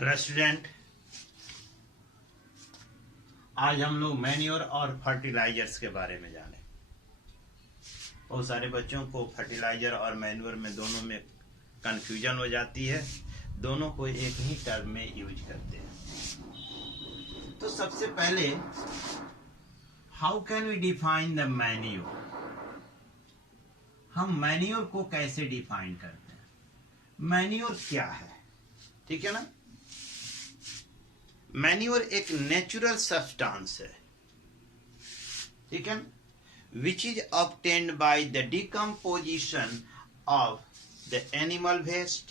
Restaurant. आज हम लोग मैन्योर और फर्टिलाइजर्स के बारे में जाने। बहुत सारे बच्चों को फर्टिलाइजर और मैन्योर में दोनों में कंफ्यूजन हो जाती है, दोनों को एक ही टर्म में यूज करते हैं। तो सबसे पहले how can we define the manure? हम मैन्योर को कैसे डिफाइन करते हैं? मैन्योर क्या है, ठीक है ना? मैन्योर एक नेचुरल सब्सटेंस है, ठीक है, which is obtained by the decomposition of the animal waste,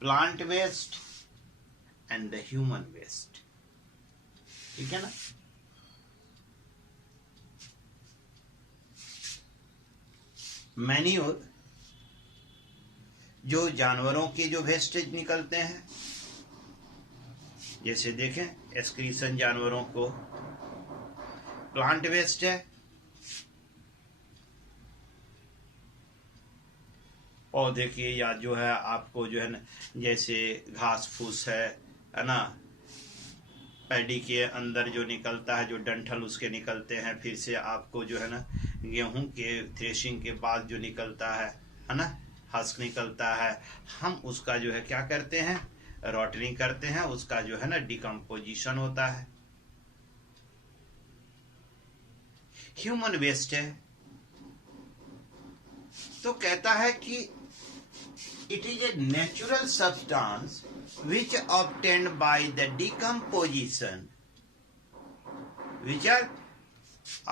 plant waste and the human waste, ठीक है ना? मैन्योर जो जानवरों के जो वेस्टेज निकलते हैं, जैसे देखें एक्सक्रीशन जानवरों को, प्लांट वेस्ट है, और देखिए या जो है आपको जो है ना, जैसे घास फूस है ना, पैडी के अंदर जो निकलता है, जो डंठल उसके निकलते हैं, फिर से आपको जो है ना गेहूं के थ्रेशिंग के बाद जो निकलता है ना, हस्क निकलता है, हम उसका जो है क्या करते हैं, रोटरिंग करते हैं, उसका जो है ना डिकम्पोजिशन होता है। ह्यूमन वेस्ट है, तो कहता है कि it is a natural substance which obtained by the decomposition, which are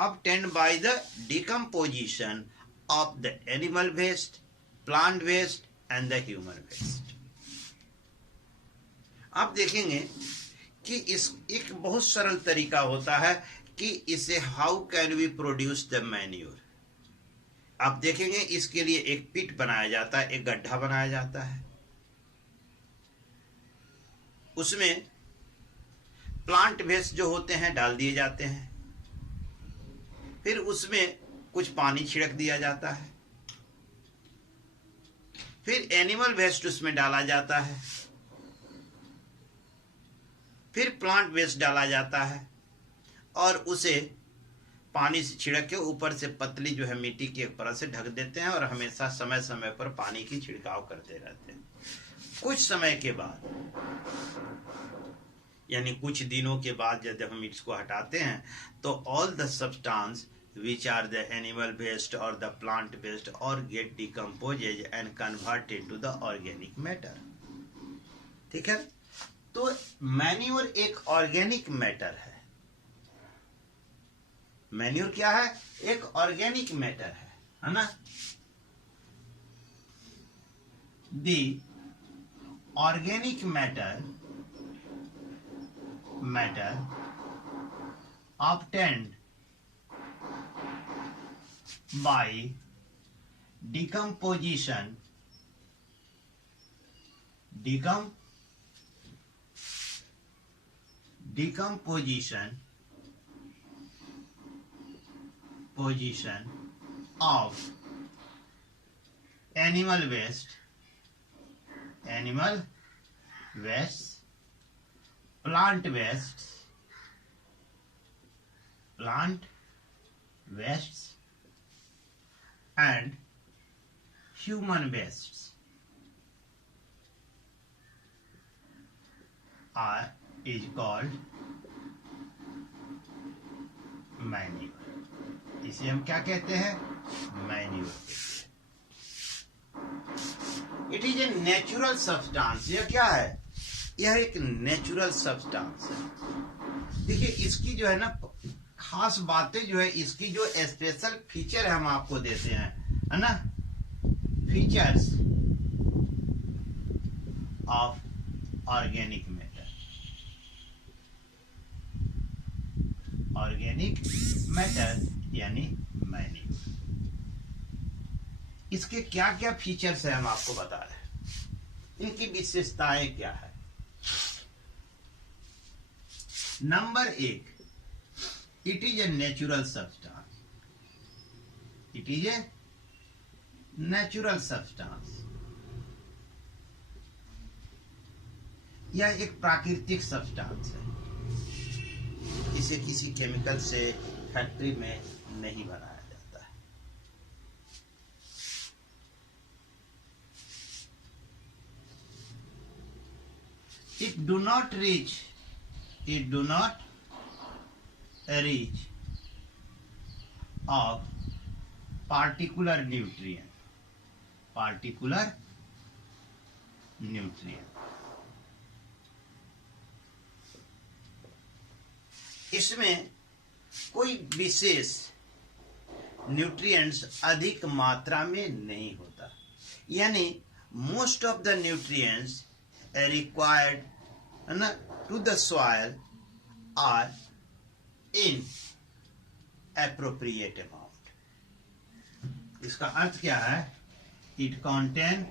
obtained by the decomposition of the animal waste, plant waste and the human waste. आप देखेंगे कि इस एक बहुत सरल तरीका होता है कि इसे how can we produce the manure. आप देखेंगे इसके लिए एक पिट बनाया जाता है, एक गड्ढा बनाया जाता है, उसमें प्लांट वेस्ट जो होते हैं डाल दिए जाते हैं, फिर उसमें कुछ पानी छिड़क दिया जाता है, फिर एनिमल वेस्ट उसमें डाला जाता है, फिर प्लांट वेस्ट डाला जाता है, और उसे पानी से छिड़क के ऊपर से पतली जो है मिट्टी की एक परत से ढक देते हैं, और हमेशा समय समय पर पानी की छिड़काव करते रहते हैं। कुछ समय के बाद, यानी कुछ दिनों के बाद जब हम इसको हटाते हैं, तो all the substance which are the animal waste और द प्लांट वेस्ट और get decomposes and converted to the organic matter, ठीक है? तो मैन्योर एक ऑर्गेनिक मैटर है। मैन्योर क्या है? एक ऑर्गेनिक मैटर है ना? दी organic matter obtained by decomposition of animal waste, plant wastes and human wastes is called manure. इसे हम क्या कहते हैं? Manure. It is a natural substance. यह क्या है? यह एक नेचुरल सब्सटेंस है। देखिए इसकी जो है ना खास बातें जो है, इसकी जो स्पेशल फीचर है हम आपको देते हैं, है ना? Features of organic matter. Organic matter यानी मैन्योर। इसके क्या क्या फीचर्स है हम आपको बता रहे हैं, इनकी विशेषताएं क्या है। Number 1, it is a natural substance. It is a natural substance. यह एक प्राकृतिक सब्सटेंस है, इसे किसी केमिकल से फैक्ट्री में नहीं बनाया जाता है। It do not reach of particular nutrient. इसमें कोई विशेष न्यूट्रिएंट्स अधिक मात्रा में नहीं होता, यानी most of the nutrients required to the soil are in appropriate amount. इसका अर्थ क्या है? It contain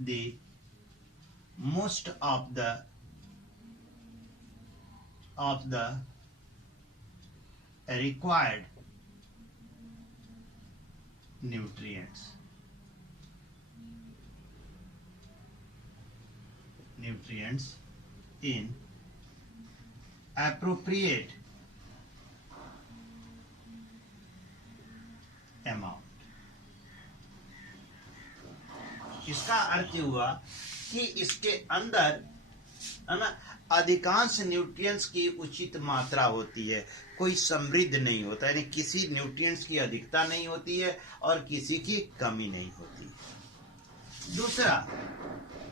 the most of the required nutrients in appropriate amount। इसका अर्थ हुआ कि इसके अंदर है ना अधिकांश न्यूट्रिएंट्स की उचित मात्रा होती है, कोई समृद्ध नहीं होता, यानी किसी न्यूट्रिएंट्स की अधिकता नहीं होती है और किसी की कमी नहीं होती। दूसरा,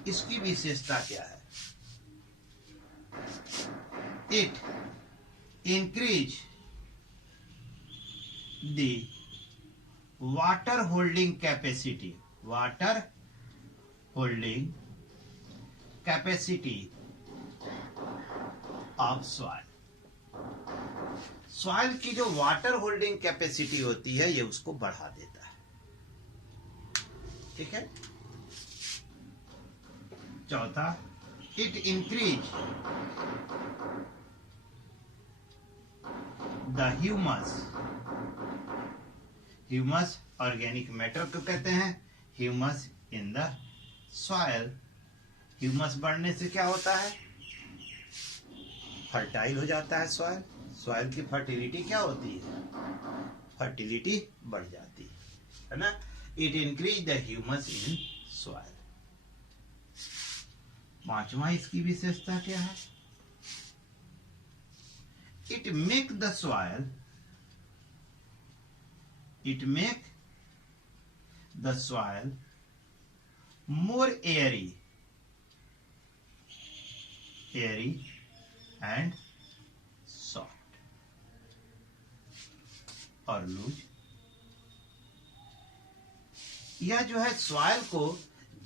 इसकी विशेषता क्या है? It increase the water holding capacity of soil की जो वाटर होल्डिंग कैपेसिटी होती है ये उसको बढ़ा देता है। ठीक है। चौथा, it increase the humus organic matter को कहते हैं, humus in the soil. Humus बढ़ने से क्या होता है? फर्टाइल हो जाता है सॉइल। सॉइल की फर्टिलिटी क्या होती है? फर्टिलिटी बढ़ जाती है ना। It increase the humus in soil. पांचवा, इसकी विशेषता क्या है? It make the soil more airy and soft और लूज। यह जो है सॉइल को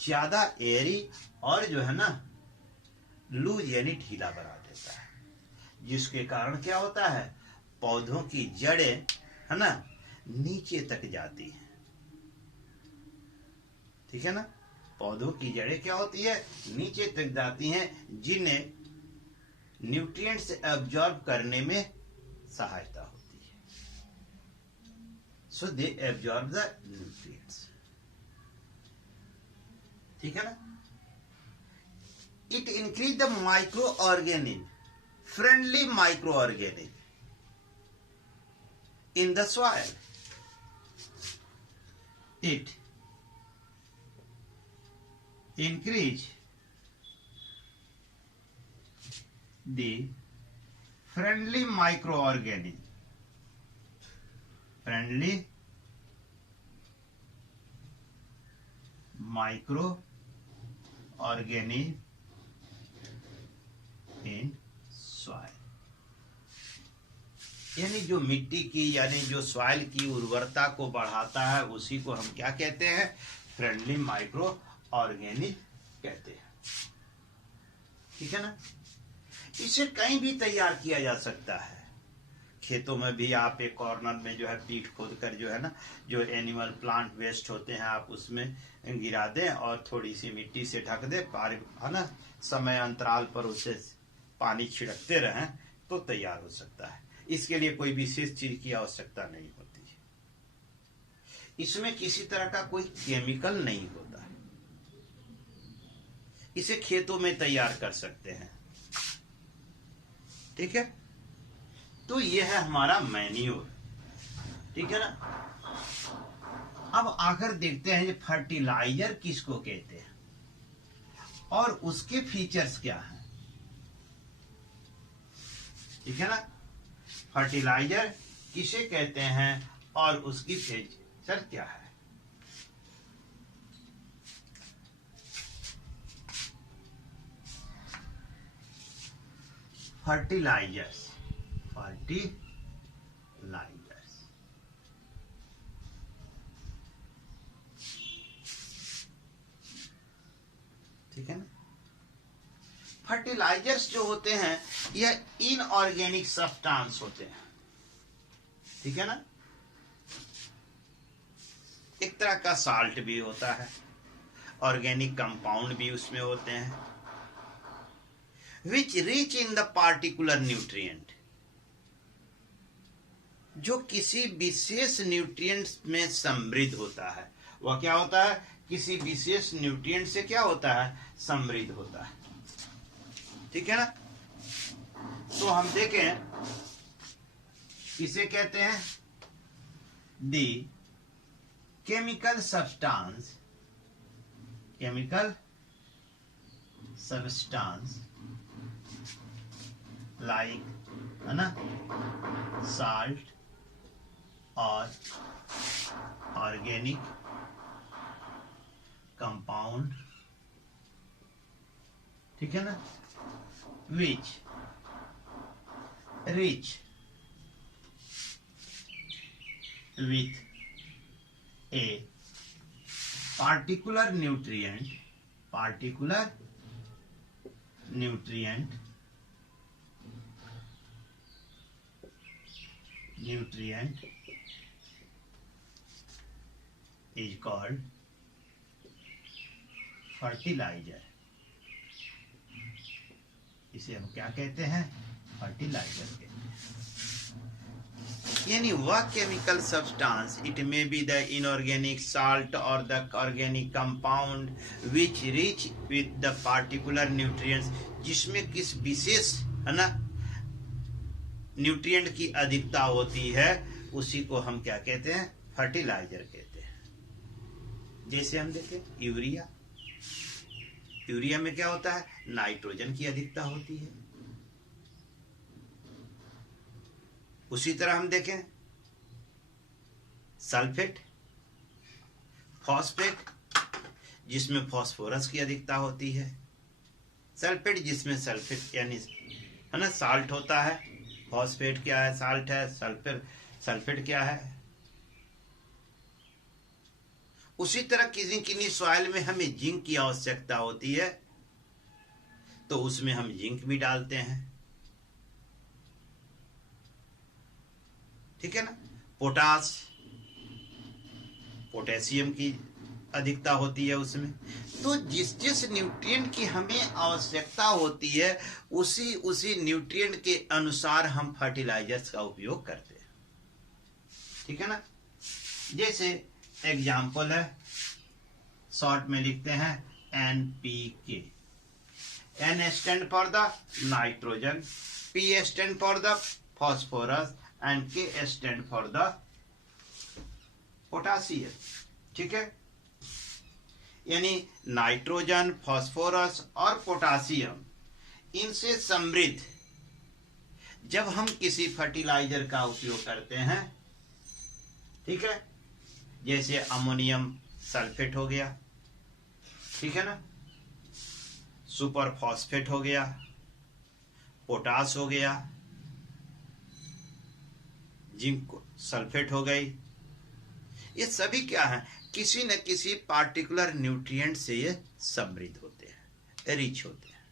ज्यादा एयरी और जो है ना लूज यानी ढीला बना देता है, जिसके कारण क्या होता है? पौधों की जड़ें है ना नीचे तक जाती हैं। ठीक है ना। पौधों की जड़ें क्या होती है? नीचे तक जाती हैं, जिन्हें न्यूट्रिएंट्स एब्जॉर्ब करने में सहायता होती है। सो दे एब्जॉर्ब द न्यूट्रिएंट्स। ठीक है ना। It increase the micro organism, friendly micro organism in the soil. It increase the friendly microorganism in soil। यानी जो मिट्टी की यानी जो सॉइल की उर्वरता को बढ़ाता है उसी को हम क्या कहते हैं? फ्रेंडली माइक्रो ऑर्गेनिक कहते हैं। ठीक है ना। इसे कहीं भी तैयार किया जा सकता है। खेतों में भी आप एक कॉर्नर में जो है पीट खोद कर जो है ना जो एनिमल प्लांट वेस्ट होते हैं आप उसमें गिरा दें और थोड़ी सी मिट्टी से ढक दें, है ना, समय अंतराल पर उसे पानी छिड़कते रहें तो तैयार हो सकता है। इसके लिए कोई विशेष चीज की आवश्यकता नहीं होती है। इसमें किसी तरह का कोई केमिकल नहीं होता है। इसे खेतों में तैयार कर सकते हैं। ठीक है, तो ये है हमारा मैन्योर। ठीक है ना। अब आकर देखते हैं ये फर्टिलाइजर किसको कहते हैं और उसके फीचर्स क्या हैं। ठीक है ना, फर्टिलाइजर किसे कहते हैं और उसकी फीचर क्या है। फर्टिलाइजर्स, ठीक है ना। फर्टिलाइजर्स जो होते हैं यह इनऑर्गेनिक सब्सटेंस होते हैं। ठीक है ना, एक तरह का साल्ट भी होता है, ऑर्गेनिक कंपाउंड भी उसमें होते हैं, which rich in the particular nutrient, जो किसी विशेष न्यूट्रिएंट में समृद्ध होता है। वह क्या होता है, किसी विशेष न्यूट्रिएंट से क्या होता है, समृद्ध होता है। ठीक है ना। तो हम देखें इसे कहते हैं दी केमिकल सब्सटेंस लाइक, है ना, साल्ट और ऑर्गेनिक कंपाउंड। ठीक है ना, which rich with a particular nutrient is called fertilizer। इसे हम क्या कहते हैं, फर्टिलाइजर कहते हैं। यानी वह chemical substance, it may be the inorganic salt और the organic compound which rich with the particular nutrients, जिसमें किस विशेष, है ना, न्यूट्रिएंट की अधिकता होती है, उसी को हम क्या कहते हैं, फर्टिलाइजर कहते हैं। जैसे हम देखें यूरिया में क्या होता है, नाइट्रोजन की अधिकता होती है। उसी तरह हम देखें सल्फेट, फॉस्फेट, जिसमें फॉस्फोरस की अधिकता होती है, सल्फेट जिसमें सल्फेट यानी, है ना, साल्ट होता है, फॉस्फेट क्या है, साल्ट है, सल्फेट क्या है। उसी तरह किसी सॉइल में हमें जिंक की आवश्यकता होती है, तो उसमें हम जिंक भी डालते हैं। ठीक है ना। पोटेशियम की अधिकता होती है उसमें। तो जिस न्यूट्रिएंट की हमें आवश्यकता होती है, उसी न्यूट्रिएंट के अनुसार हम फर्टिलाइजर्स का उपयोग करते हैं। ठीक है ना। जैसे एग्जाम्पल है, शॉर्ट में लिखते हैं NPK। N stand for the nitrogen, P stand for the phosphorus and K stand for the potassium. ठीक है, यानी नाइट्रोजन, फॉस्फोरस और पोटासियम, इनसे समृद्ध जब हम किसी फर्टिलाइजर का उपयोग करते हैं, ठीक है, जैसे अमोनियम सल्फेट हो गया, ठीक है ना, सुपर फॉस्फेट हो गया, पोटास हो गया, जिंक सल्फेट हो गई, ये सभी क्या है, किसी न किसी पार्टिकुलर न्यूट्रिएंट से ये समृद्ध होते हैं, रिच होते हैं,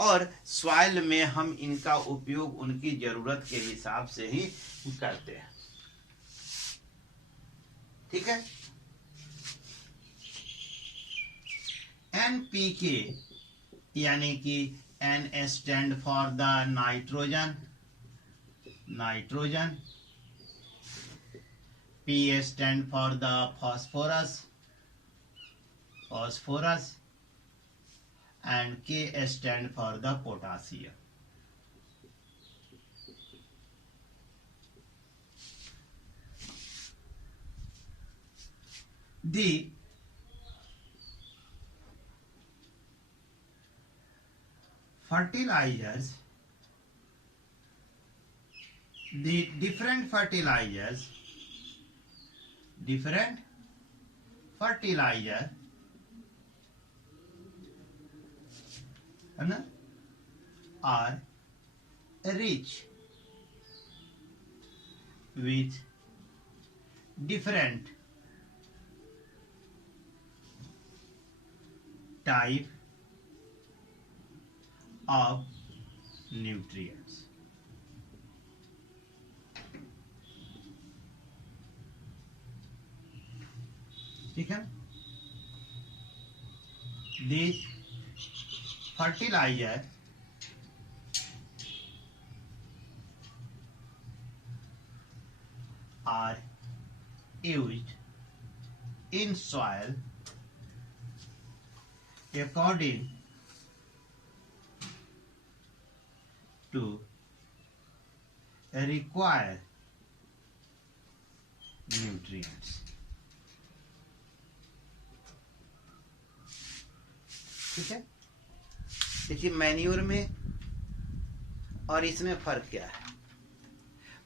और सॉइल में हम इनका उपयोग उनकी जरूरत के हिसाब से ही करते हैं। ठीक है। NPK यानी कि N stand for the nitrogen, P stand for the phosphorus, and K stand for the potassium. The fertilizers, the different fertilizer are rich with different type of nutrients. ठीक है, these fertilizer are used in soil according to require nutrients. ठीक है, देखिए manure में और इसमें फर्क क्या है।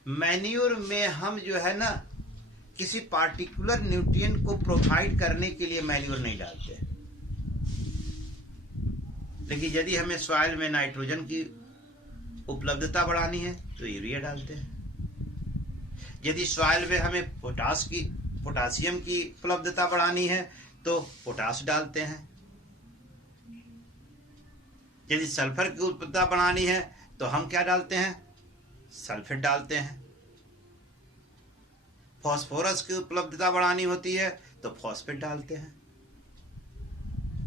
मैन्योर में हम जो है ना किसी पार्टिकुलर न्यूट्रिएंट को प्रोवाइड करने के लिए मैन्योर नहीं डालते, लेकिन यदि हमें सॉइल में नाइट्रोजन की उपलब्धता बढ़ानी है तो यूरिया डालते हैं। यदि सॉइल में हमें पोटासियम की उपलब्धता बढ़ानी है तो पोटास डालते हैं। यदि सल्फर की उपलब्धता बढ़ानी है तो हम क्या डालते हैं, सल्फेट डालते हैं। फास्फोरस की उपलब्धता बढ़ानी होती है तो फॉस्फेट डालते हैं।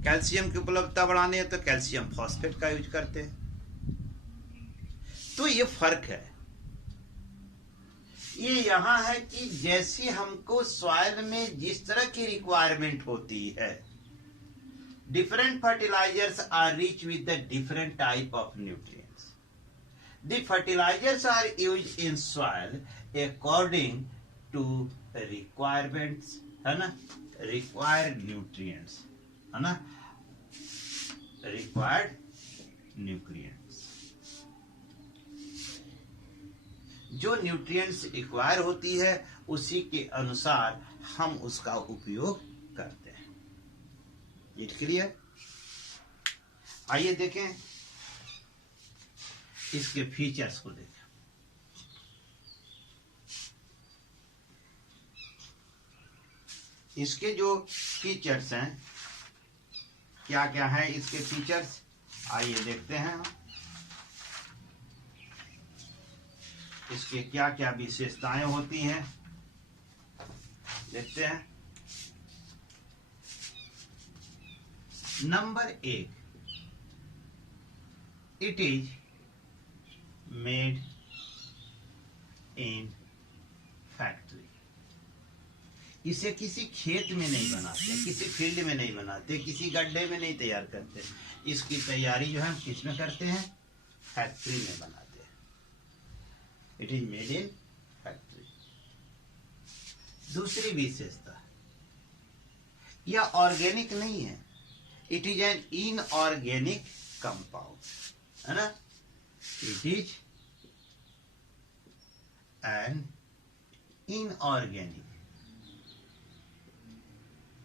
कैल्शियम की उपलब्धता बढ़ानी है तो कैल्शियम फॉस्फेट का यूज करते हैं। तो ये फर्क है, ये यहां है कि जैसी हमको सॉइल में जिस तरह की रिक्वायरमेंट होती है, different fertilizers are rich with the different type of nutrients. The fertilizers are used in soil according to requirements, है ना, required nutrients, है ना, required nutrients. जो न्यूट्रिएंट्स रिक्वायर होती है उसी के अनुसार हम उसका उपयोग करते हैं। ये क्लियर? आइए देखें इसके फीचर्स को देखें। इसके जो फीचर्स हैं, क्या क्या है इसके फीचर्स, आइए देखते हैं हम इसके क्या क्या विशेषताएं होती हैं, देखते हैं। Number 1, it is made in factory. इसे किसी खेत में नहीं बनाते, किसी फील्ड में नहीं बनाते, किसी गड्ढे में नहीं तैयार करते। इसकी तैयारी जो है हम किस में करते हैं, फैक्ट्री में बनाते हैं। It is made in factory. दूसरी विशेषता, यह ऑर्गेनिक नहीं है, it is an inorganic compound, है ना। It is an inorganic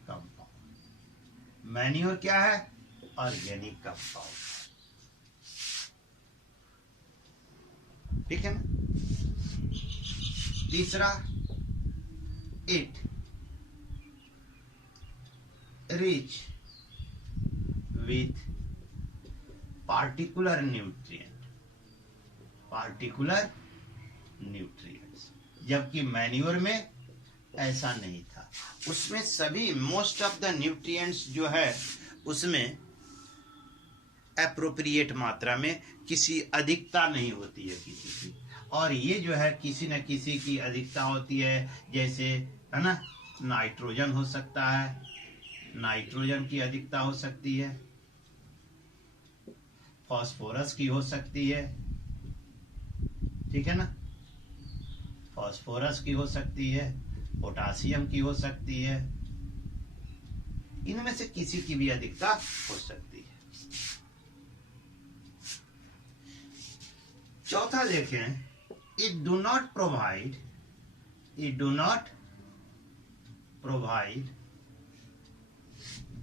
compound. Manure क्या है, ऑर्गेनिक कंपाउंड, ठीक है ना। तीसरा, it rich with particular nutrients, जबकि मैन्योर में ऐसा नहीं था। उसमें सभी मोस्ट ऑफ द न्यूट्रिएंट्स जो है उसमें एप्रोप्रिएट मात्रा में, किसी अधिकता नहीं होती है किसी की, और ये जो है किसी न किसी की अधिकता होती है। जैसे है ना, नाइट्रोजन हो सकता है, नाइट्रोजन की अधिकता हो सकती है, फॉस्फोरस की हो सकती है, ठीक है ना, फॉस्फोरस की हो सकती है, पोटासियम की हो सकती है, इनमें से किसी की भी अधिकता हो सकती है। चौथा देखें, it do not provide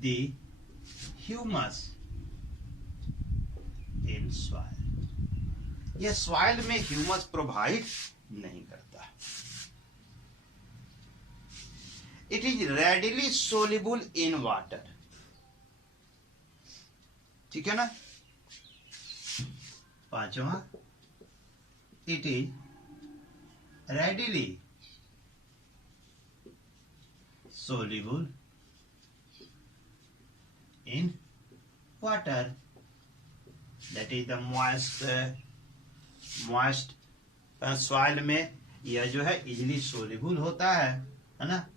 the humus in soil। यह सॉइल में ह्यूमस प्रोवाइड नहीं करता। It is readily soluble in water, ठीक है ना। पांचवा, it is readily soluble in water, that is the moist soil में यह जो है इजिली सोल्यूबल होता है ना।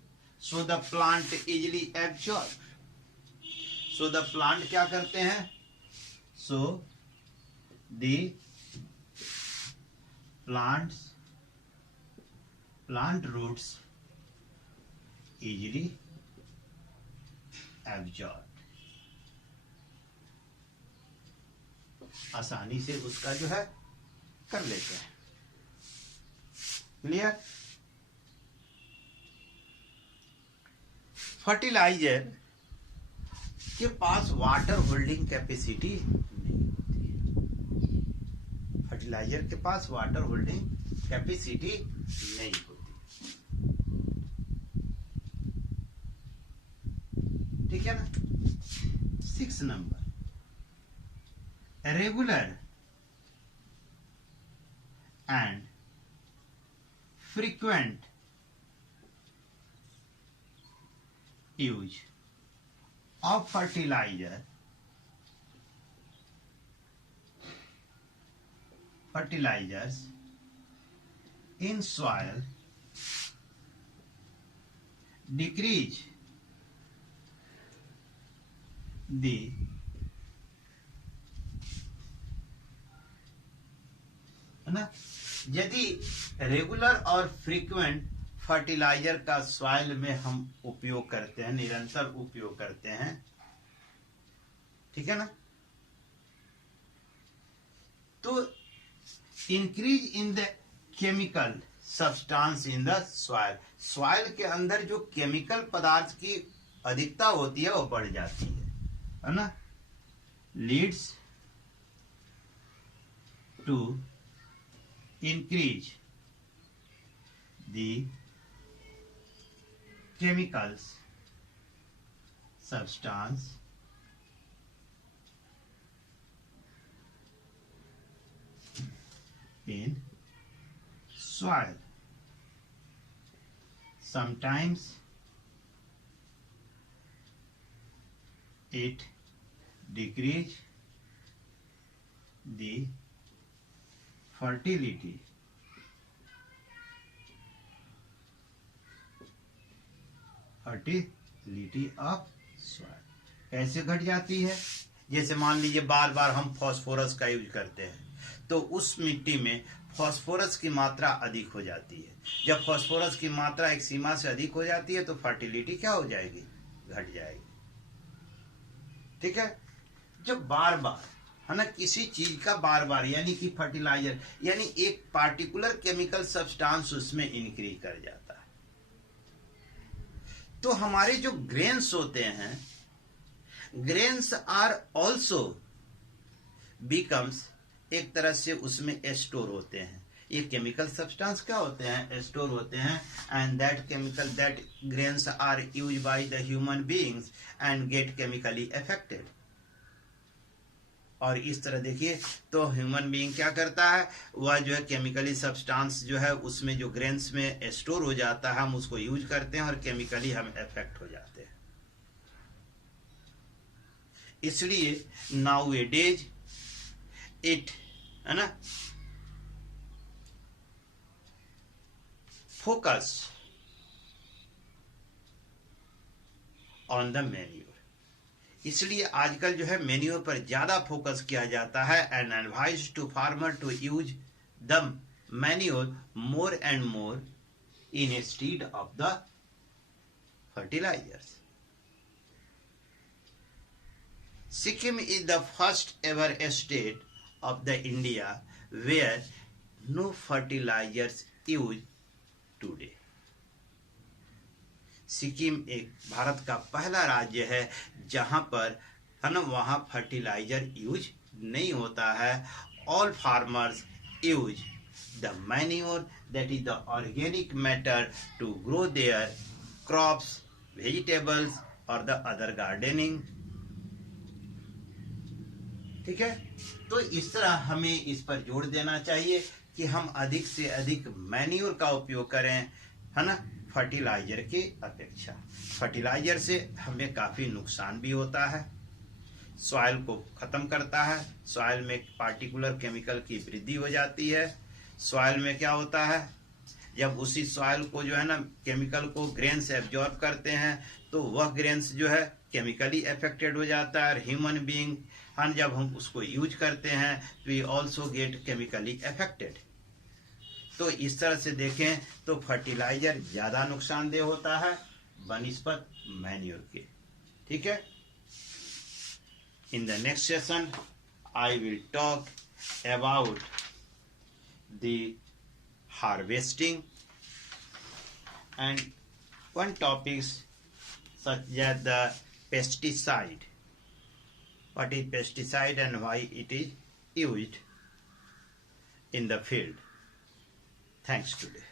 So the plant easily absorb, so the plant क्या करते हैं, so the plant roots easily absorb, आसानी से उसका जो है कर लेते हैं। क्लियर। फर्टिलाइजर के पास वाटर होल्डिंग कैपेसिटी नहीं होती, फर्टिलाइजर के पास वाटर होल्डिंग कैपेसिटी नहीं होती, ठीक है ना। 6 number, regular and frequent use of fertilizers in soil decrease the है ना। यदि रेगुलर और फ्रीक्वेंट फर्टिलाइजर का सॉइल में हम उपयोग करते हैं, निरंतर उपयोग करते हैं, ठीक है ना, तो increase in the chemical substance in the soil, soil के अंदर जो केमिकल पदार्थ की अधिकता होती है वो बढ़ जाती है ना। Leads to increase the chemicals substance in soil, sometimes it decrease the fertility of soil. कैसे घट जाती है, जैसे मान लीजिए बार बार हम फास्फोरस का यूज करते हैं तो उस मिट्टी में फास्फोरस की मात्रा अधिक हो जाती है। जब फास्फोरस की मात्रा एक सीमा से अधिक हो जाती है तो फर्टिलिटी क्या हो जाएगी, घट जाएगी, ठीक है। जब बार बार है ना किसी चीज का बार बार, यानी कि फर्टिलाइजर, यानी एक पार्टिकुलर केमिकल सब्सटेंस उसमें इंक्रीज कर जाता है, तो हमारे जो ग्रेन्स होते हैं, ग्रेन्स आर ऑल्सो बिकम्स, एक तरह से उसमें स्टोर होते हैं। ये केमिकल सब्सटेंस क्या होते हैं, स्टोर होते हैं। And that chemical, that grains are used by the human beings and get chemically affected. और इस तरह देखिए तो ह्यूमन बीइंग क्या करता है, वह जो है केमिकली सब्सटेंस जो है उसमें जो ग्रेन्स में स्टोर हो जाता है, हम उसको यूज करते हैं और केमिकली हम अफेक्ट हो जाते हैं। इसलिए नाउ ए डेज इट, है ना, फोकस ऑन द मैन्यूर, इसलिए आजकल जो है मैन्योर पर ज्यादा फोकस किया जाता है and advise to farmer to use the manure more and more instead of the fertilizers. Sikkim is the first ever state of the India where no fertilizers used today. Sikkim एक भारत का पहला राज्य है जहां पर है ना वहां फर्टिलाइजर यूज नहीं होता है. All farmers use the manure, that is the organic matter, to grow their crops, vegetables or the other gardening. ठीक है, तो इस तरह हमें इस पर जोर देना चाहिए कि हम अधिक से अधिक मैन्योर का उपयोग करें, है ना, फर्टिलाइजर के अपेक्षा. फर्टिलाइजर से हमें काफी नुकसान भी होता है, सॉइल को खत्म करता है, सॉइल में पार्टिकुलर केमिकल की वृद्धि हो जाती है. सॉइल में क्या होता है, जब उसी सॉइल को जो है ना केमिकल को ग्रेन्स एब्जॉर्ब करते हैं तो वह ग्रेन्स जो है केमिकली अफेक्टेड हो जाता है. और ह्यूमन बीइंग हम जब हम उसको यूज करते हैं तो we also get chemically affected. तो इस तरह से देखें तो फर्टिलाइजर ज्यादा नुकसानदेह होता है बनिस्पत मैन्योर के. ठीक है, in the next session I will talk about the harvesting and one topic such as the pesticide. What is pesticide and why it is used in the field? Thanks today.